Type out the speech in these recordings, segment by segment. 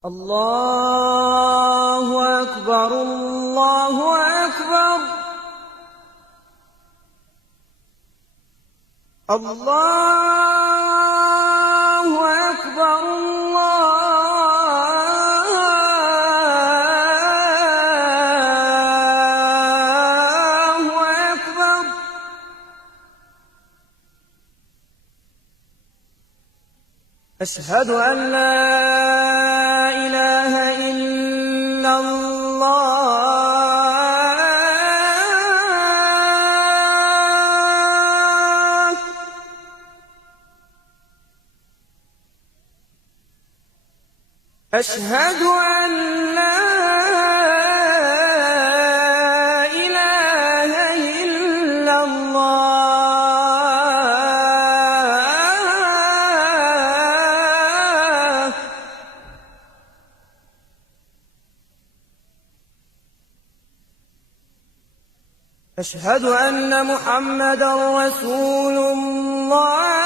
الله أكبر الله أكبر الله أكبر الله أكبر. أشهد أن لا إله إلا الله. أشهد أن لا إله إلا الله. أشهد أن محمدًا رسول الله.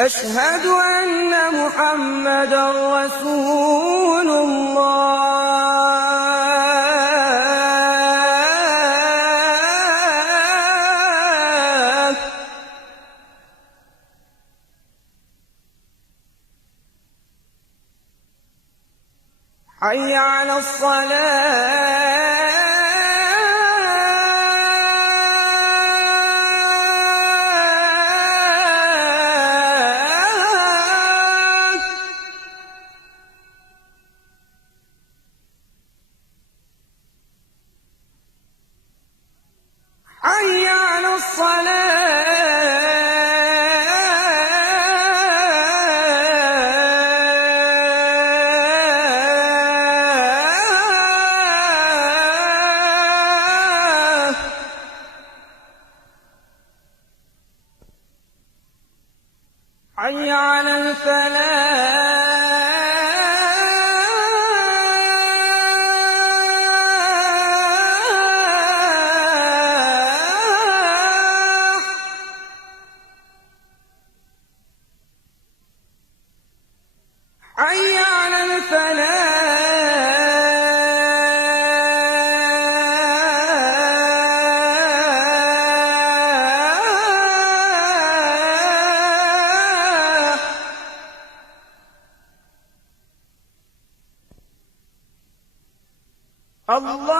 أشهد أن محمدًا رسول الله. حي على الصلاة. حي على الصلاة. حي على الفلاح. حي على الفلاح. الله